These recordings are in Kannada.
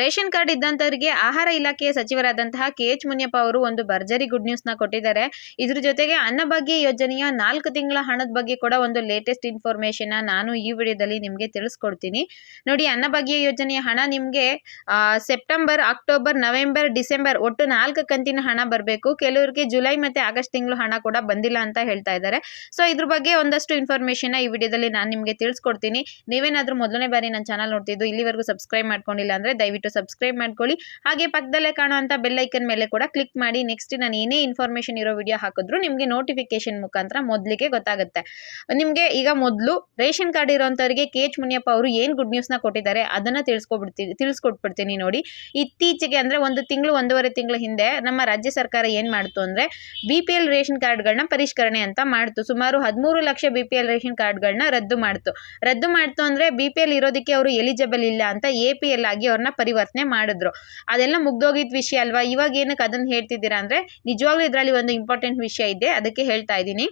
ರೇಷನ್ ಕಾರ್ಡ್ ಇದ್ದಂಥವರಿಗೆ ಆಹಾರ ಇಲಾಖೆಯ ಸಚಿವರಾದಂತಹ ಕೆ ಎಚ್ ಮುನಿಯಪ್ಪ ಅವರು ಒಂದು ಭರ್ಜರಿ ಗುಡ್ ನ್ಯೂಸ್ನ ಕೊಟ್ಟಿದ್ದಾರೆ. ಇದ್ರ ಜೊತೆಗೆ ಅನ್ನಭಾಗ್ಯ ಯೋಜನೆಯ ನಾಲ್ಕು ತಿಂಗಳ ಹಣದ ಬಗ್ಗೆ ಕೂಡ ಒಂದು ಲೇಟೆಸ್ಟ್ ಇನ್ಫಾರ್ಮೇಶನ್ ನಾನು ಈ ವಿಡಿಯೋದಲ್ಲಿ ನಿಮಗೆ ತಿಳಿಸ್ಕೊಡ್ತೀನಿ. ನೋಡಿ ಅನ್ನಭಾಗ್ಯ ಯೋಜನೆಯ ಹಣ ನಿಮಗೆ ಸೆಪ್ಟೆಂಬರ್ ಅಕ್ಟೋಬರ್ ನವೆಂಬರ್ ಡಿಸೆಂಬರ್ ಒಟ್ಟು ನಾಲ್ಕು ಕಂತಿನ ಹಣ ಬರಬೇಕು. ಕೆಲವರಿಗೆ ಜುಲೈ ಮತ್ತೆ ಆಗಸ್ಟ್ ತಿಂಗಳು ಹಣ ಕೂಡ ಬಂದಿಲ್ಲ ಅಂತ ಹೇಳ್ತಾ ಇದ್ದಾರೆ. ಸೊ ಇದ್ರ ಬಗ್ಗೆ ಒಂದಷ್ಟು ಇನ್ಫಾರ್ಮೇಶನ್ ಈ ವಿಡಿಯೋದಲ್ಲಿ ನಾನು ನಿಮಗೆ ತಿಳಿಸ್ಕೊಡ್ತೀನಿ. ನೀವೇನಾದರೂ ಮೊದಲನೇ ಬಾರಿ ನನ್ನ ಚಾನಲ್ ನೋಡ್ತಿದ್ದು, ಇಲ್ಲಿವರೆಗೂ ಸಬ್ಸ್ಕ್ರೈಬ್ ಮಾಡ್ಕೊಂಡಿಲ್ಲ ಅಂದ್ರೆ ದಯವಿಟ್ಟು ಸಬ್ಸ್ಕ್ರೈಬ್ ಮಾಡ್ಕೊಳ್ಳಿ. ಹಾಗೆ ಪಕ್ಕದಲ್ಲೇ ಕಾಣುವಂತ ಬೆಲ್ ಐಕನ್ ಮೇಲೆ ಕೂಡ ಕ್ಲಿಕ್ ಮಾಡಿ. ನೆಕ್ಸ್ಟ್ ನಾನು ಏನೇ ಇನ್ಫಾರ್ಮೇಶನ್ ಇರೋ ವಿಡಿಯೋ ಹಾಕಿದ್ರು ನಿಮಗೆ ನೋಟಿಫಿಕೇಶನ್ ಮುಖಾಂತರ ಮೊದಲಿಗೆ ಗೊತ್ತಾಗುತ್ತೆ. ನಿಮಗೆ ಈಗ ಮೊದಲು ರೇಷನ್ ಕಾರ್ಡ್ ಇರೋಂಥವ್ರಿಗೆ ಕೆ ಎಚ್ ಮುನಿಯಪ್ಪ ಅವರು ಏನು ಗುಡ್ ನ್ಯೂಸ್ನ ಕೊಟ್ಟಿದ್ದಾರೆ ಅದನ್ನು ತಿಳಿಸ್ಕೊಬಿಡ್ತೀನಿ ತಿಳಿಸ್ಕೊಟ್ಬಿಡ್ತೀನಿ ನೋಡಿ. ಇತ್ತೀಚೆಗೆ ಅಂದರೆ ಒಂದು ತಿಂಗಳು, ಒಂದೂವರೆ ತಿಂಗಳ ಹಿಂದೆ ನಮ್ಮ ರಾಜ್ಯ ಸರ್ಕಾರ ಏನು ಮಾಡ್ತು ಅಂದರೆ ಬಿ ಪಿ ಎಲ್ ರೇಷನ್ ಕಾರ್ಡ್ಗಳನ್ನ ಪರಿಷ್ಕರಣೆ ಅಂತ ಮಾಡ್ತು. ಸುಮಾರು ಹದಿಮೂರು lakh B P L ration ಕಾರ್ಡ್ಗಳನ್ನ ರದ್ದು ಮಾಡ್ತು. ರದ್ದು ಮಾಡ್ತು ಅಂದರೆ ಬಿ ಪಿ ಎಲ್ ಇರೋದಕ್ಕೆ ಅವರು ಎಲಿಜಿಬಲ್ ಇಲ್ಲ ಅಂತ ಎ ಪಿ ಎಲ್ ಆಗಿ ಅವ್ರನ್ನ ಪರಿವರ್ತನೆ ಮಾಡಿದ್ರು. ಅದೆಲ್ಲ ಮುಗ್ದೋಗಿದ್ದ ವಿಷಯ ಅಲ್ವಾ? ಇವಾಗ ಏನಕ್ಕೆ ಅದನ್ನು ಹೇಳ್ತಿದ್ದೀರಾ ಅಂದರೆ ನಿಜವಾಗ್ಲೂ ಇದರಲ್ಲಿ ಒಂದು ಇಂಪಾರ್ಟೆಂಟ್ ವಿಷಯ ಇದೆ, ಅದಕ್ಕೆ ಹೇಳ್ತಾ ಇದ್ದೀನಿ.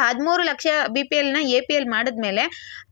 ಹದಿಮೂರು ಲಕ್ಷ ಬಿ ಪಿ ಎಲ್ನ ಎ ಪಿ ಎಲ್ ಮಾಡಿದ್ಮೇಲೆ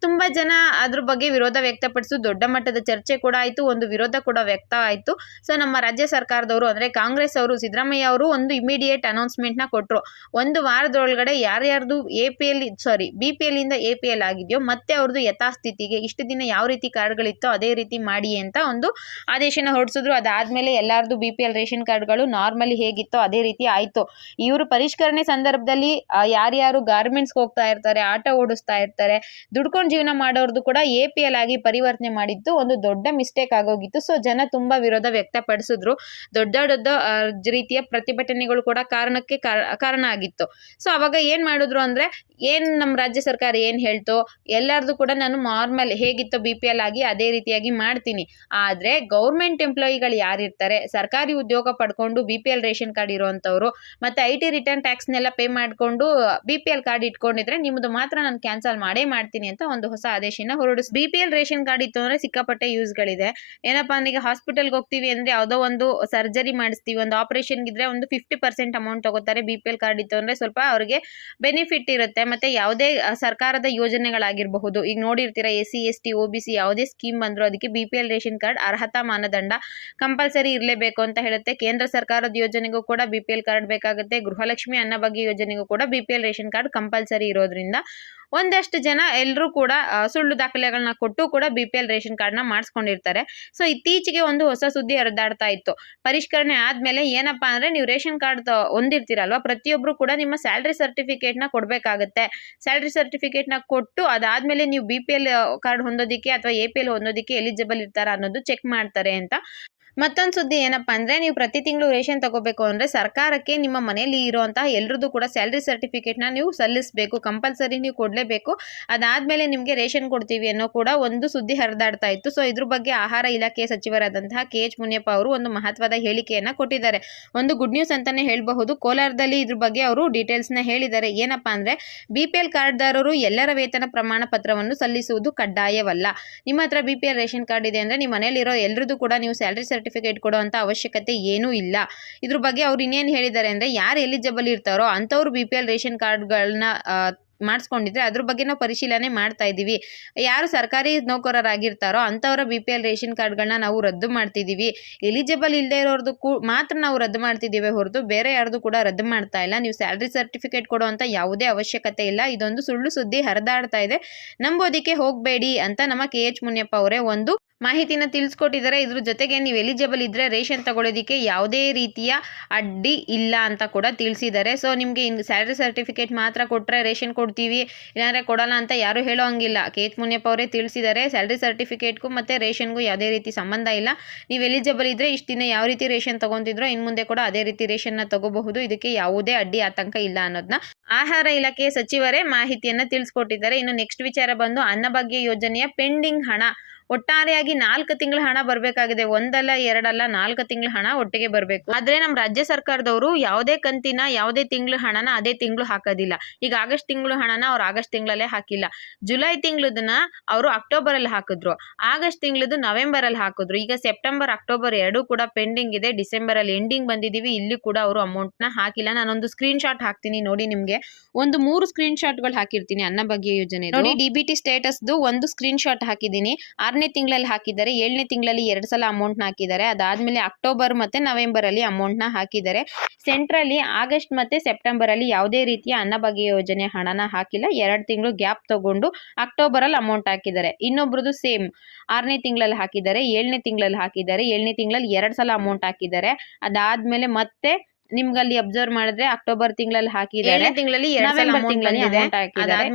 ತುಂಬ ಜನ ಅದ್ರ ಬಗ್ಗೆ ವಿರೋಧ ವ್ಯಕ್ತಪಡಿಸು ದೊಡ್ಡ ಮಟ್ಟದ ಚರ್ಚೆ ಕೂಡ ಆಯಿತು, ಒಂದು ವಿರೋಧ ಕೂಡ ವ್ಯಕ್ತ ಆಯಿತು. ಸೊ ನಮ್ಮ ರಾಜ್ಯ ಸರ್ಕಾರದವರು ಅಂದರೆ ಕಾಂಗ್ರೆಸ್ ಅವರು, ಸಿದ್ದರಾಮಯ್ಯ ಅವರು ಒಂದು ಇಮಿಡಿಯೇಟ್ ಅನೌನ್ಸ್ಮೆಂಟ್ನ ಕೊಟ್ಟರು ಒಂದು ವಾರದೊಳಗಡೆ ಯಾರ್ಯಾರ್ದು A P L sorry B P ಎಲ್ಲಿಂದ ಎ ಪಿ ಎಲ್ ಆಗಿದೆಯೋ, ಮತ್ತೆ ಅವ್ರದ್ದು ಯಥಾಸ್ಥಿತಿಗೆ ಇಷ್ಟು ದಿನ ಯಾವ ರೀತಿ ಕಾರ್ಡ್ಗಳಿತ್ತೋ ಅದೇ ರೀತಿ ಮಾಡಿ ಅಂತ ಒಂದು ಆದೇಶನ ಹೊರಡಿಸಿದ್ರು. ಅದಾದಮೇಲೆ ಎಲ್ಲರದು ಬಿ ಪಿ ಎಲ್ ರೇಷನ್ ಕಾರ್ಡ್ಗಳು ನಾರ್ಮಲಿ ಹೇಗಿತ್ತೋ ಅದೇ ರೀತಿ ಆಯಿತು. ಇವರು ಪರಿಷ್ಕರಣೆ ಸಂದರ್ಭದಲ್ಲಿ ಯಾರ್ಯಾರು ಗಾರ್ಮೆಂಟ್ಸ್ಗೆ ಹೋಗ್ತಾ ಇರ್ತಾರೆ, ಆಟೋ ಓಡಿಸ್ತಾ ಇರ್ತಾರೆ, ದುಡ್ಕೊಂಡು ಜೀವನ ಮಾಡೋರ್ದು ಕೂಡ ಎ ಪಿ ಎಲ್ ಆಗಿ ಪರಿವರ್ತನೆ ಮಾಡಿದ್ದು ಒಂದು ದೊಡ್ಡ ಮಿಸ್ಟೇಕ್ ಆಗೋಗಿತ್ತು. ಸೊ ಜನ ತುಂಬ ವಿರೋಧ ವ್ಯಕ್ತಪಡಿಸಿದ್ರು. ದೊಡ್ಡ ದೊಡ್ಡ ರೀತಿಯ ಪ್ರತಿಭಟನೆಗಳು ಕೂಡ ಕಾರಣಕ್ಕೆ ಕಾರಣ ಆಗಿತ್ತು. ಸೊ ಅವಾಗ ಏನು ಮಾಡಿದ್ರು ಅಂದರೆ, ಏನು ನಮ್ಮ ರಾಜ್ಯ ಸರ್ಕಾರ ಏನು ಹೇಳ್ತೋ, ಎಲ್ಲರದು ಕೂಡ ನಾನು ನಾರ್ಮಲ್ ಹೇಗಿತ್ತೋ ಬಿ ಪಿ ಎಲ್ ಆಗಿ ಅದೇ ರೀತಿಯಾಗಿ ಮಾಡ್ತೀನಿ. ಆದರೆ ಗೌರ್ಮೆಂಟ್ ಎಂಪ್ಲಾಯಿಗಳು ಯಾರಿರ್ತಾರೆ ಸರ್ಕಾರಿ ಉದ್ಯೋಗ ಪಡ್ಕೊಂಡು B P L ration card ಇರೋವಂಥವ್ರು ಮತ್ತು ಐ ಟಿ ರಿಟರ್ನ್ ಟ್ಯಾಕ್ಸ್ನೆಲ್ಲ ಪೇ ಮಾಡಿಕೊಂಡು ಬಿ ಪಿ ಕಾರ್ಡ್ ಇಟ್ಕೊಂಡಿದ್ರೆ ನಿಮ್ಮದು ಮಾತ್ರ ನಾನು ಕ್ಯಾನ್ಸಲ್ ಮಾಡೇ ಮಾಡ್ತೀನಿ ಅಂತ ಒಂದು ಹೊಸ ಆದೇಶನ ಹೊರಡಿಸ್ B P L ration card ಇತ್ತು ಅಂದ್ರೆ ಸಿಕ್ಕಾಪಟ್ಟೆ ಯೂಸ್ಗಳಿದೆ ಏನಪ್ಪಾ ಈಗ ಹಾಸ್ಪಿಟಲ್ಗೆ ಹೋಗ್ತೀವಿ ಅಂದ್ರೆ ಯಾವುದೋ ಒಂದು ಸರ್ಜರಿ ಮಾಡಿಸ್ತೀವಿ, ಒಂದು ಆಪರೇಷನ್ ಇದ್ರೆ ಒಂದು ಫಿಫ್ಟಿ ಪರ್ಸೆಂಟ್ ಅಮೌಂಟ್ ತಗೋತಾರೆ ಬಿ ಪಿ ಎಲ್ ಕಾರ್ಡ್ ಇತ್ತು ಅಂದ್ರೆ ಸ್ವಲ್ಪ ಅವರಿಗೆ ಬೆನಿಫಿಟ್ ಇರುತ್ತೆ. ಮತ್ತೆ ಯಾವುದೇ ಸರ್ಕಾರದ ಯೋಜನೆಗಳಾಗಿರಬಹುದು. ಈಗ ನೋಡಿರ್ತೀರ S C, S T O B C ಯಾವುದೇ ಸ್ಕೀಮ್ ಬಂದರೂ ಅದಕ್ಕೆ B P L ration card ಅರ್ಹತಾ ಮಾನದಂಡ ಕಂಪಲ್ಸರಿ ಇರಲೇಬೇಕು ಅಂತ ಹೇಳುತ್ತೆ. ಕೇಂದ್ರ ಸರ್ಕಾರದ ಯೋಜನೆಗೂ ಕೂಡ ಬಿ ಪಿ ಎಲ್ ಕಾರ್ಡ್ ಬೇಕಾಗುತ್ತೆ. ಗೃಹಲಕ್ಷ್ಮಿ ಅನ್ನಭಾಗ್ಯ ಯೋಜನೆಗೂ ಕೂಡ B P L ration card compulsory ಇರೋದ್ರಿಂದ ಒಂದಷ್ಟು ಜನ ಎಲ್ಲರೂ ಕೂಡ ಸುಳ್ಳು ದಾಖಲೆಗಳನ್ನ ಕೊಟ್ಟು ಕೂಡ ಬಿ ಪಿ ಎಲ್ ರೇಷನ್ ಕಾರ್ಡ್ನ ಮಾಡಿಸ್ಕೊಂಡಿರ್ತಾರೆ. ಸೊ, ಇತ್ತೀಚೆಗೆ ಒಂದು ಹೊಸ ಸುದ್ದಿ ಹರಿದಾಡ್ತಾ ಇತ್ತು. ಪರಿಷ್ಕರಣೆ ಆದಮೇಲೆ ಏನಪ್ಪಾ ಅಂದರೆ ನೀವು ರೇಷನ್ ಕಾರ್ಡ್ ಹೊಂದಿರ್ತೀರಲ್ವ? ಪ್ರತಿಯೊಬ್ಬರು ಕೂಡ ನಿಮ್ಮ ಸ್ಯಾಲ್ರಿ ಸರ್ಟಿಫಿಕೇಟ್ನ ಕೊಡಬೇಕಾಗತ್ತೆ. ಸ್ಯಾಲ್ರಿ ಸರ್ಟಿಫಿಕೇಟ್ನ ಕೊಟ್ಟು ಅದಾದಮೇಲೆ ನೀವು ಬಿ ಪಿ ಎಲ್ ಕಾರ್ಡ್ ಹೊಂದೋದಕ್ಕೆ ಅಥವಾ ಎ ಪಿ ಎಲ್ ಹೊಂದೋದಕ್ಕೆ ಎಲಿಜಿಬಲ್ ಇರ್ತಾರ ಅನ್ನೋದು ಚೆಕ್ ಮಾಡ್ತಾರೆ ಅಂತ ಮತ್ತೊಂದು ಸುದ್ದಿ ಏನಪ್ಪ ಅಂದರೆ, ನೀವು ಪ್ರತಿ ತಿಂಗಳು ರೇಷನ್ ತಗೋಬೇಕು ಅಂದರೆ ಸರ್ಕಾರಕ್ಕೆ ನಿಮ್ಮ ಮನೆಯಲ್ಲಿ ಇರುವಂತಹ ಎಲ್ಲರದ್ದು ಕೂಡ ಸ್ಯಾಲ್ರಿ ಸರ್ಟಿಫಿಕೇಟ್ನ ನೀವು ಸಲ್ಲಿಸಬೇಕು, ಕಂಪಲ್ಸರಿ ನೀವು ಕೊಡಲೇಬೇಕು. ಅದಾದಮೇಲೆ ನಿಮಗೆ ರೇಷನ್ ಕೊಡ್ತೀವಿ ಅನ್ನೋ ಕೂಡ ಒಂದು ಸುದ್ದಿ ಹರಿದಾಡ್ತಾ ಇತ್ತು. ಸೊ, ಇದ್ರ ಬಗ್ಗೆ ಆಹಾರ ಇಲಾಖೆ ಸಚಿವರಾದಂತಹ ಕೆ ಎಚ್ ಮುನಿಯಪ್ಪ ಅವರು ಒಂದು ಮಹತ್ವದ ಹೇಳಿಕೆಯನ್ನು ಕೊಟ್ಟಿದ್ದಾರೆ. ಒಂದು ಗುಡ್ ನ್ಯೂಸ್ ಅಂತಲೇ ಹೇಳಬಹುದು. ಕೋಲಾರದಲ್ಲಿ ಇದ್ರ ಬಗ್ಗೆ ಅವರು ಡೀಟೇಲ್ಸ್ನ ಹೇಳಿದ್ದಾರೆ. ಏನಪ್ಪ ಅಂದರೆ, ಬಿ ಪಿ ಎಲ್ ಕಾರ್ಡ್ದಾರರು ಎಲ್ಲರ ವೇತನ ಪ್ರಮಾಣ ಪತ್ರವನ್ನು ಸಲ್ಲಿಸುವುದು ಕಡ್ಡಾಯವಲ್ಲ. ನಿಮ್ಮ ಹತ್ರ B P L ration card ಇದೆ ಅಂದರೆ, ನಿಮ್ಮ ಮನೆಯಲ್ಲಿರೋ ಎಲ್ಲರದ್ದು ಕೂಡ ನೀವು ಸ್ಯಾಲ್ರಿ ಸರ್ಟಿಫಿಕೇಟ್ ಕೊಡುವಂಥ ಅವಶ್ಯಕತೆ ಏನೂ ಇಲ್ಲ. ಇದ್ರ ಬಗ್ಗೆ ಅವ್ರು ಇನ್ನೇನು ಹೇಳಿದ್ದಾರೆ ಅಂದರೆ ಯಾರು ಎಲಿಜಿಬಲ್ ಇರ್ತಾರೋ ಅಂಥವ್ರು ಬಿ ಪಿ ಎಲ್ ರೇಷನ್ ಕಾರ್ಡ್ಗಳನ್ನ ಮಾಡಿಸ್ಕೊಂಡಿದ್ರೆ ಅದ್ರ ಬಗ್ಗೆ ನಾವು ಪರಿಶೀಲನೆ ಮಾಡ್ತಾ ಇದ್ದೀವಿ. ಯಾರು ಸರ್ಕಾರಿ ನೌಕರರಾಗಿರ್ತಾರೋ ಅಂಥವರ ಬಿ ಪಿ ಎಲ್ ರೇಷನ್ ಕಾರ್ಡ್ಗಳನ್ನ ನಾವು ರದ್ದು ಮಾಡ್ತಿದ್ದೀವಿ. ಎಲಿಜಿಬಲ್ ಇಲ್ಲದೆ ಇರೋರ್ದು ಮಾತ್ರ ನಾವು ರದ್ದು ಮಾಡ್ತಿದ್ದೀವಿ ಹೊರತು ಬೇರೆ ಯಾರ್ದು ಕೂಡ ರದ್ದು ಮಾಡ್ತಾ ಇಲ್ಲ. ನೀವು ಸ್ಯಾಲ್ರಿ ಸರ್ಟಿಫಿಕೇಟ್ ಕೊಡುವಂಥ ಯಾವುದೇ ಅವಶ್ಯಕತೆ ಇಲ್ಲ. ಇದೊಂದು ಸುಳ್ಳು ಸುದ್ದಿ ಹರಿದಾಡ್ತಾ ಇದೆ. ನಂಬೋದಕ್ಕೆ ಹೋಗಬೇಡಿ ಅಂತ ನಮ್ಮ ಕೆ ಎಚ್ ಮುನಿಯಪ್ಪ ಅವರೇ ಒಂದು ಮಾಹಿತಿನ ತಿಳಿಸ್ಕೊಟ್ಟಿದ್ದಾರೆ. ಇದ್ರ ಜೊತೆಗೆ ನೀವು ಎಲಿಜಿಬಲ್ ಇದ್ದರೆ ರೇಷನ್ ತಗೊಳ್ಳೋದಿಕ್ಕೆ ಯಾವುದೇ ರೀತಿಯ ಅಡ್ಡಿ ಇಲ್ಲ ಅಂತ ಕೂಡ ತಿಳಿಸಿದ್ದಾರೆ. ಸೊ, ನಿಮಗೆ ಸ್ಯಾಲರಿ ಸ್ಯಾಲ್ರಿ ಸರ್ಟಿಫಿಕೇಟ್ ಮಾತ್ರ ಕೊಟ್ಟರೆ ರೇಷನ್ ಕೊಡ್ತೀವಿ. ಇಲ್ಲಾಂದರೆ ಕೊಡೋಲ್ಲ ಅಂತ ಯಾರು ಹೇಳೋ ಹಂಗಿಲ್ಲ. ಕೆ ಎಚ್ ಮುನಿಯಪ್ಪ ಅವರೇ ತಿಳಿಸಿದ್ದಾರೆ. ಸ್ಯಾಲ್ರಿ ಸರ್ಟಿಫಿಕೇಟ್ಗೂ ಮತ್ತು ರೇಷನ್ಗೂ ಯಾವುದೇ ರೀತಿ ಸಂಬಂಧ ಇಲ್ಲ. ನೀವು ಎಲಿಜಿಬಲ್ ಇದ್ದರೆ ಇಷ್ಟು ದಿನ ಯಾವ ರೀತಿ ರೇಷನ್ ತಗೊತಿದ್ರೋ ಇನ್ನು ಮುಂದೆ ಕೂಡ ಅದೇ ರೀತಿ ರೇಷನ್ನ ತಗೋಬಹುದು. ಇದಕ್ಕೆ ಯಾವುದೇ ಅಡ್ಡಿ ಆತಂಕ ಇಲ್ಲ ಅನ್ನೋದನ್ನ ಆಹಾರ ಇಲಾಖೆಯ ಸಚಿವರೇ ಮಾಹಿತಿಯನ್ನು ತಿಳಿಸ್ಕೊಟ್ಟಿದ್ದಾರೆ. ಇನ್ನು ನೆಕ್ಸ್ಟ್ ವಿಚಾರ ಬಂದು ಅನ್ನಭಾಗ್ಯ ಯೋಜನೆಯ ಪೆಂಡಿಂಗ್ ಹಣ. ಒಟ್ಟಾರೆಯಾಗಿ ನಾಲ್ಕು ತಿಂಗಳ ಹಣ ಬರಬೇಕಾಗಿದೆ. ಒಂದಲ್ಲ, ಎರಡಲ್ಲ, ನಾಲ್ಕು ತಿಂಗಳ ಹಣ ಒಟ್ಟಿಗೆ ಬರಬೇಕು. ಆದರೆ ನಮ್ಮ ರಾಜ್ಯ ಸರ್ಕಾರದವರು ಯಾವುದೇ ಕಂತಿನ ಯಾವುದೇ ತಿಂಗಳ ಹಣನ ಅದೇ ತಿಂಗಳು ಹಾಕೋದಿಲ್ಲ. ಈಗ ಆಗಸ್ಟ್ ತಿಂಗಳು ಹಣನ ಅವ್ರು ಆಗಸ್ಟ್ ತಿಂಗಳಲ್ಲೇ ಹಾಕಿಲ್ಲ. ಜುಲೈ ತಿಂಗಳದನ್ನ ಅವರು ಅಕ್ಟೋಬರಲ್ಲಿ ಹಾಕಿದ್ರು. ಆಗಸ್ಟ್ ತಿಂಗಳದು ನವೆಂಬರಲ್ಲಿ ಹಾಕಿದ್ರು. ಈಗ ಸೆಪ್ಟೆಂಬರ್, ಅಕ್ಟೋಬರ್ ಎರಡೂ ಕೂಡ ಪೆಂಡಿಂಗ್ ಇದೆ. ಡಿಸೆಂಬರ್ ಅಲ್ಲಿ ಎಂಡಿಂಗ್ ಬಂದಿದ್ದೀವಿ ಇಲ್ಲಿ ಕೂಡ ಅವರು ನ ಹಾಕಿಲ್ಲ. ನಾನೊಂದು ಸ್ಕ್ರೀನ್ ಶಾಟ್ ಹಾಕ್ತೀನಿ ನೋಡಿ ನಿಮಗೆ. ಒಂದು ಮೂರು ಸ್ಕ್ರೀನ್ ಶಾಟ್ಗಳು ಹಾಕಿರ್ತೀನಿ ಅನ್ನಭಾಗ್ಯ ಯೋಜನೆ ನೋಡಿ ಡಿಬಿಟಿ ಸ್ಟೇಟಸ್ ಒಂದು ಸ್ಕ್ರೀನ್ ಶಾಟ್ ಹಾಕಿದ್ದೀನಿ. ಆರನೇ ಆರನೇ ತಿಂಗಳಲ್ಲಿ ಹಾಕಿದ್ದಾರೆ. ಏಳನೇ ತಿಂಗಳಲ್ಲಿ ಎರಡು ಸಲ ಅಮೌಂಟ್ನ ಹಾಕಿದ್ದಾರೆ. ಅದಾದಮೇಲೆ ಅಕ್ಟೋಬರ್ ಮತ್ತು ನವೆಂಬರಲ್ಲಿ ಅಮೌಂಟ್ನ ಹಾಕಿದ್ದಾರೆ. ಸೆಂಟ್ರಲ್ಲಿ ಆಗಸ್ಟ್ ಮತ್ತು ಸೆಪ್ಟೆಂಬರಲ್ಲಿ ಯಾವುದೇ ರೀತಿಯ ಅನ್ನಭಾಗ್ಯ ಯೋಜನೆ ಹಣನ ಹಾಕಿಲ್ಲ. ಎರಡು ತಿಂಗಳು ಗ್ಯಾಪ್ ತಗೊಂಡು ಅಕ್ಟೋಬರಲ್ಲಿ ಅಮೌಂಟ್ ಹಾಕಿದ್ದಾರೆ. ಇನ್ನೊಬ್ರದ್ದು ಸೇಮ್ ಆರನೇ ತಿಂಗಳಲ್ಲಿ ಹಾಕಿದ್ದಾರೆ. ಏಳನೇ ತಿಂಗಳಲ್ಲಿ ಹಾಕಿದ್ದಾರೆ. ಏಳನೇ ತಿಂಗಳಲ್ಲಿ ಎರಡು ಸಲ ಅಮೌಂಟ್ ಹಾಕಿದ್ದಾರೆ. ಅದಾದಮೇಲೆ ಮತ್ತೆ ನಿಮ್ಗೆ ಅಲ್ಲಿ ಅಬ್ಸರ್ವ್ ಮಾಡಿದ್ರೆ ಅಕ್ಟೋಬರ್ ತಿಂಗಳಲ್ಲಿ ಹಾಕಿದ್ದಾರೆ. ತಿಂಗಳಲ್ಲಿ ನವೆಂಬರ್ ತಿಂಗಳಲ್ಲಿ ಅಮೌಂಟ್ ಹಾಕಿದ್ದಾರೆ.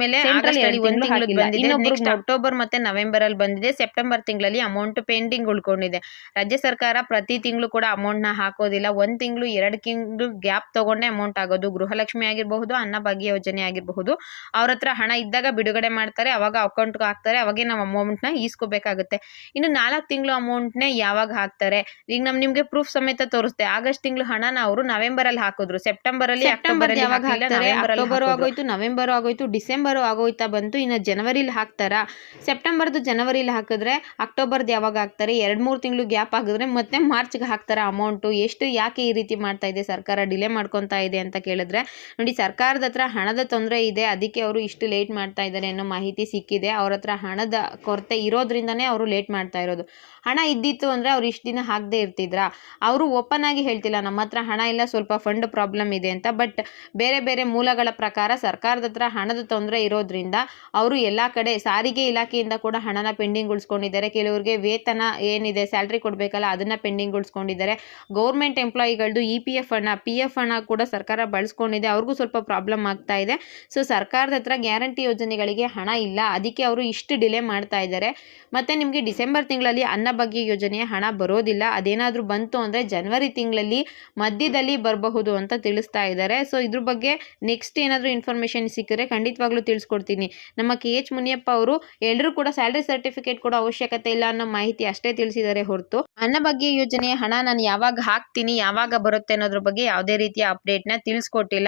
ಅಕ್ಟೋಬರ್ ಮತ್ತೆ ನವೆಂಬರ್ ಅಲ್ಲಿ ಬಂದಿದೆ. ಸೆಪ್ಟೆಂಬರ್ ತಿಂಗಳಲ್ಲಿ ಅಮೌಂಟ್ ಪೆಂಡಿಂಗ್ ಉಳ್ಕೊಂಡಿದೆ. ರಾಜ್ಯ ಸರ್ಕಾರ ಪ್ರತಿ ತಿಂಗಳು ಕೂಡ ಅಮೌಂಟ್ನ ಹಾಕೋದಿಲ್ಲ. ಒಂದ್ ತಿಂಗಳು ಎರಡು ತಿಂಗಳು ಗ್ಯಾಪ್ ತಗೊಂಡೆ ಅಮೌಂಟ್ ಆಗೋದು. ಗೃಹಲಕ್ಷ್ಮಿ ಆಗಿರಬಹುದು ಅನ್ನಭಾಗ್ಯ ಯೋಜನೆ ಆಗಿರಬಹುದು. ಅವ್ರ ಹತ್ರ ಹಣ ಇದ್ದಾಗ ಬಿಡುಗಡೆ ಮಾಡ್ತಾರೆ. ಅವಾಗ ಅಕೌಂಟ್ ಹಾಕ್ತಾರೆ. ಅವಾಗೆ ನಾವು ಅಮೌಂಟ್ನ ಈಸ್ಕೋಬೇಕಾಗುತ್ತೆ. ಇನ್ನು ನಾಲ್ಕು ತಿಂಗಳು ಅಮೌಂಟ್ ನೇ ಯಾವಾಗ ಹಾಕ್ತಾರೆ? ಈಗ ನಮ್ ನಿಮ್ಗೆ ಪ್ರೂಫ್ ಸಮೇತ ತೋರಿಸ್ತೆ ಆಗಸ್ಟ್ ತಿಂಗಳು ಹಣನ ಅವರು ನವೆಂಬರ್ ಅಲ್ಲಿ ಹಾಕಿದ್ರು. ಸೆಪ್ಟೆಂಬರ್ ಅಲ್ಲಿ ಸೆಪ್ಟೆಂಬರ್ ಅಕ್ಟೋಬರ್ ಯಾವಾಗ ಹಾಕ್ತಾರೆ? ಅಕ್ಟೋಬರ್ ಆಗೋಯ್ತು ಆಗೋಯ್ತು ನವೆಂಬರ್ ಆಗೋಯ್ತು ಡಿಸೆಂಬರ್ ಆಗೋಯ್ತಾ ಬಂತು ಇನ್ನು ಜನವರಿಲಿ ಹಾಕ್ತಾರಾ? ಸೆಪ್ಟೆಂಬರ್ದು ಜನವರಿಲಿ ಹಾಕಿದ್ರೆ ಅಕ್ಟೋಬರ್ದು ಯಾವಾಗ ಹಾಕ್ತಾರೆ? ಎರಡು ಮೂರು ತಿಂಗಳು ಗ್ಯಾಪ್ ಆಗಿದ್ರೆ ಮತ್ತೆ ಮಾರ್ಚ್ಗೆ ಹಾಕ್ತಾರೆ ಅಮೌಂಟು? ಎಷ್ಟು ಯಾಕೆ ಈ ರೀತಿ ಮಾಡ್ತಾ ಇದೆ ಸರ್ಕಾರ? ಡಿಲೇ ಮಾಡ್ಕೊತಾ ಇದೆ ಅಂತ ಕೇಳಿದ್ರೆ ನೋಡಿ ಸರ್ಕಾರದ ಹತ್ರ ಹಣದ ತೊಂದರೆ ಇದೆ ಅದಕ್ಕೆ ಅವರು ಇಷ್ಟು ಲೇಟ್ ಮಾಡ್ತಾ ಇದ್ದಾರೆ ಅನ್ನೋ ಮಾಹಿತಿ ಸಿಕ್ಕಿದೆ. ಅವ್ರ ಹತ್ರ ಹಣದ ಕೊರತೆ ಇರೋದ್ರಿಂದನೇ ಅವರು ಲೇಟ್ ಮಾಡ್ತಾ ಇರೋದು. ಹಣ ಇದ್ದಿತ್ತು ಅಂದರೆ ಅವ್ರು ಇಷ್ಟು ದಿನ ಹಾಕದೇ ಇರ್ತಿದ್ರಾ? ಅವರು ಓಪನ್ ಆಗಿ ಹೇಳ್ತಿಲ್ಲ, ನಮ್ಮ ಹತ್ರ ಹಣ ಇಲ್ಲ, ಸ್ವಲ್ಪ ಫಂಡ್ ಪ್ರಾಬ್ಲಮ್ ಇದೆ ಅಂತ. ಬಟ್ ಬೇರೆ ಬೇರೆ ಮೂಲಗಳ ಪ್ರಕಾರ ಸರ್ಕಾರದ ಹತ್ರ ಹಣದ ತೊಂದರೆ ಇರೋದ್ರಿಂದ ಅವರು ಎಲ್ಲ ಕಡೆ ಸಾರಿಗೆ ಇಲಾಖೆಯಿಂದ ಕೂಡ ಹಣನ ಪೆಂಡಿಂಗ್ ಉಳಿಸ್ಕೊಂಡಿದ್ದಾರೆ. ಕೆಲವರಿಗೆ ವೇತನ ಏನಿದೆ, ಸ್ಯಾಲ್ರಿ ಕೊಡಬೇಕಲ್ಲ, ಅದನ್ನು ಪೆಂಡಿಂಗ್ ಉಳಿಸ್ಕೊಂಡಿದ್ದಾರೆ. ಗೌರ್ಮೆಂಟ್ ಎಂಪ್ಲಾಯಿಗಳದ್ದು ಇ ಪಿ ಎಫ್ ಹಣ ಪಿ ಎಫ್ ಹಣ ಕೂಡ ಸರ್ಕಾರ ಬಳಸ್ಕೊಂಡಿದೆ. ಅವ್ರಿಗೂ ಸ್ವಲ್ಪ ಪ್ರಾಬ್ಲಮ್ ಆಗ್ತಾ ಇದೆ. ಸೊ, ಸರ್ಕಾರದ ಹತ್ರ ಗ್ಯಾರಂಟಿ ಯೋಜನೆಗಳಿಗೆ ಹಣ ಇಲ್ಲ. ಅದಕ್ಕೆ ಅವರು ಇಷ್ಟು ಡಿಲೇ ಮಾಡ್ತಾ ಇದ್ದಾರೆ. ಮತ್ತು ನಿಮಗೆ ಡಿಸೆಂಬರ್ ತಿಂಗಳಲ್ಲಿ ಅನ್ನಭಾಗ್ಯ ಯೋಜನೆಯ ಹಣ ಬರೋದಿಲ್ಲ. ಅದೇನಾದರೂ ಬಂತು ಅಂದರೆ ಜನವರಿ ತಿಂಗಳಲ್ಲಿ ಮಧ್ಯದಲ್ಲಿ ಬರಬಹುದು ಅಂತ ತಿಳಿಸ್ತಾ ಇದ್ದಾರೆ. ಸೊ ಇದ್ರ ಬಗ್ಗೆ ನೆಕ್ಸ್ಟ್ ಏನಾದರೂ ಇನ್ಫಾರ್ಮೇಷನ್ ಸಿಕ್ಕಿದ್ರೆ ಖಂಡಿತವಾಗ್ಲೂ ತಿಳಿಸ್ಕೊಡ್ತೀನಿ. ನಮ್ಮ ಕೆ ಎಚ್ ಮುನಿಯಪ್ಪ ಅವರು ಎಲ್ಲರೂ ಕೂಡ ಸ್ಯಾಲ್ರಿ ಸರ್ಟಿಫಿಕೇಟ್ ಕೊಡೋ ಅವಶ್ಯಕತೆ ಇಲ್ಲ ಅನ್ನೋ ಮಾಹಿತಿ ಅಷ್ಟೇ ತಿಳಿಸಿದ್ದಾರೆ ಹೊರತು. ಅನ್ನ ಬಗ್ಗೆ ಯೋಜನೆಯ ಹಣ ನಾನು ಯಾವಾಗ ಹಾಕ್ತೀನಿ, ಯಾವಾಗ ಬರುತ್ತೆ ಅನ್ನೋದ್ರ ಬಗ್ಗೆ ಯಾವುದೇ ರೀತಿಯ ಅಪ್ಡೇಟ್ನ ತಿಳಿಸ್ಕೊಟ್ಟಿಲ್ಲ.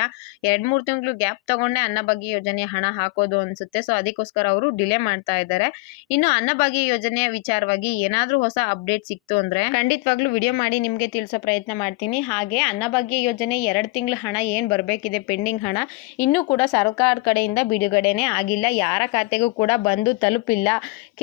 ಎರಡು ಮೂರು ತಿಂಗಳು ಗ್ಯಾಪ್ ತಗೊಂಡೆ ಅನ್ನ ಬಗ್ಗೆ ಯೋಜನೆಯ ಹಣ ಹಾಕೋದು ಅನ್ಸುತ್ತೆ. ಸೊ ಅದಕ್ಕೋಸ್ಕರ ಅವರು ಡಿಲೇ ಮಾಡ್ತಾ ಇದ್ದಾರೆ. ಇನ್ನು ಅನ್ನಭಾಗ್ಯ ಯೋಜನೆಯ ವಿಚಾರವಾಗಿ ಏನಾದರೂ ಹೊಸ ಅಪ್ಡೇಟ್ ಸಿಕ್ತು ಅಂದ್ರೆ ಖಂಡಿತವಾಗ್ಲೂ ವಿಡಿಯೋ ಮಾಡಿ ನಿಮಗೆ ತಿಳಿಸೋ ಪ್ರಯತ್ನ ಮಾಡ್ತೀನಿ. ಹಾಗೆ ಅನ್ನಭಾಗ್ಯ ಯೋಜನೆ ಎರಡು ತಿಂಗಳ ಹಣ ಏನು ಬರಬೇಕಿದೆ ಪೆಂಡಿಂಗ್ ಹಣ ಇನ್ನೂ ಕೂಡ ಸರ್ಕಾರ ಕಡೆಯಿಂದ ಬಿಡುಗಡೆನೇ ಆಗಿಲ್ಲ. ಯಾರ ಖಾತೆಗೂ ಕೂಡ ಬಂದು ತಲುಪಿಲ್ಲ.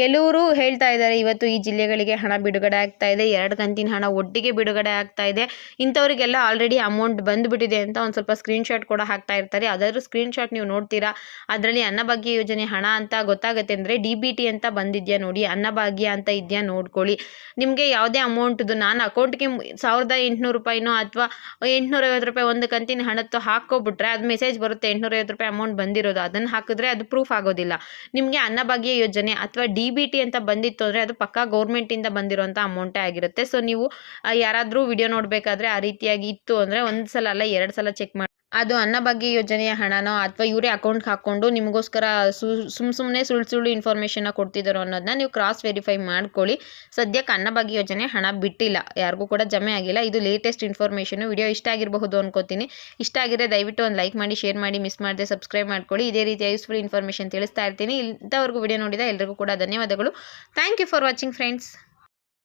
ಕೆಲವರು ಹೇಳ್ತಾ ಇದ್ದಾರೆ, ಇವತ್ತು ಈ ಜಿಲ್ಲೆಗಳಿಗೆ ಹಣ ಬಿಡುಗಡೆ ಆಗ್ತಾ ಇದೆ. ಎರಡು ಕಂತಿನ ಹಣ ಒಟ್ಟಿಗೆ ಬಿಡುಗಡೆ ಆಗ್ತಾ ಇದೆ. ಇಂಥವರಿಗೆಲ್ಲ ಆಲ್ರೆಡಿ ಅಮೌಂಟ್ ಬಂದುಬಿಟ್ಟಿದೆ ಅಂತ ಒಂದು ಸ್ವಲ್ಪ ಸ್ಕ್ರೀನ್ಶಾಟ್ ಕೂಡ ಹಾಕ್ತಾ ಇರ್ತಾರೆ. ಅದಾದ್ರೂ ಸ್ಕ್ರೀನ್ಶಾಟ್ ನೀವು ನೋಡ್ತೀರಾ? ಅದರಲ್ಲಿ ಅನ್ನಭಾಗ್ಯ ಯೋಜನೆ ಹಣ ಅಂತ ಗೊತ್ತಾಗುತ್ತೆ ಅಂದ್ರೆ ಡಿ ಅಂತ ಬಂದಿದ್ಯಾ ನೋಡಿ. ಅನ್ನಭಾಗ್ಯ ಅಂತ ಇದೆಯಾ ನೋಡ್ಕೊಳ್ಳಿ. ನಿಮಗೆ ಯಾವುದೇ ಅಮೌಂಟ್ದು ನಾನು ಅಕೌಂಟ್ಗೆ ಸಾವಿರದ ಎಂಟುನೂರು ರೂಪಾಯಿನೋ ಅಥವಾ ಎಂಟುನೂರೈವತ್ತು ರೂಪಾಯಿ ಒಂದು ಕಂತಿನ ಹಣತ್ತು ಹಾಕ್ಕೊಬಿಟ್ರೆ ಅದು ಮೆಸೇಜ್ ಬರುತ್ತೆ ಎಂಟುನೂರೈವತ್ತು ರೂಪಾಯಿ ಅಮೌಂಟ್ ಬಂದಿರೋದು, ಅದನ್ನು ಹಾಕಿದ್ರೆ ಅದು ಪ್ರೂಫ್ ಆಗೋದಿಲ್ಲ. ನಿಮಗೆ ಅನ್ನಭಾಗ್ಯ ಯೋಜನೆ ಅಥವಾ ಡಿ ಬಿ ಟಿ ಅಂತ ಬಂದಿತ್ತು ಅಂದರೆ ಅದು ಪಕ್ಕಾ ಗೌರ್ಮೆಂಟಿಂದ ಬಂದಿರೋಂಥ ಅಮೌಂಟೇ ಆಗಿರುತ್ತೆ. ಸೊ ನೀವು ಯಾರಾದರೂ ವಿಡಿಯೋ ನೋಡಬೇಕಾದ್ರೆ ಆ ರೀತಿಯಾಗಿ ಇತ್ತು ಅಂದರೆ ಒಂದು ಸಲ ಅಲ್ಲ, ಎರಡು ಸಲ ಚೆಕ್ ಮಾಡಿ ಅದು ಅನ್ನಭಾಗ್ಯ ಯೋಜನೆಯ ಹಣನೋ ಅಥವಾ ಇವರೇ ಅಕೌಂಟ್ಗೆ ಹಾಕ್ಕೊಂಡು ನಿಮಗೋಸ್ಕರ ಸು ಸುಮ್ಮ ಸುಮ್ಮನೆ ಸುಳ್ಳು ಸುಳ್ಳು ಇನ್ಫಾರ್ಮೇಷನ್ನ ಕೊಡ್ತಿದ್ದಾರೋ ಅನ್ನೋದನ್ನ ನೀವು ಕ್ರಾಸ್ ವೆರಿಫೈ ಮಾಡ್ಕೊಳ್ಳಿ. ಸದ್ಯಕ್ಕೆ ಅನ್ನಭಾಗ್ಯ ಯೋಜನೆ ಹಣ ಬಿಟ್ಟಿಲ್ಲ. ಯಾರಿಗೂ ಕೂಡ ಜಮೆ ಆಗಿಲ್ಲ. ಇದು ಲೇಟೆಸ್ಟ್ ಇನ್ಫಾರ್ಮೇಷನು ವಿಡಿಯೋ ಇಷ್ಟ ಆಗಿರಬಹುದು ಅನ್ಕೋತೀನಿ. ಇಷ್ಟ ಆಗಿದ್ರೆ ದಯವಿಟ್ಟು ಒಂದು ಲೈಕ್ ಮಾಡಿ ಶೇರ್ ಮಾಡಿ ಮಿಸ್ ಮಾಡದೆ ಸಬ್ಸ್ಕ್ರೈಬ್ ಮಾಡ್ಕೊಳ್ಳಿ. ಇದೇ ರೀತಿಯ ಯೂಸ್ಫುಲ್ ಇನ್ಫಾರ್ಮೇಷನ್ ತಿಳಿಸ್ತಾ ಇರ್ತೀನಿ. ಇಂಥವ್ರಿಗೂ ವಿಡಿಯೋ ನೋಡಿದ ಎಲ್ಲರಿಗೂ ಕೂಡ ಧನ್ಯವಾದಗಳು. Thank you for watching friends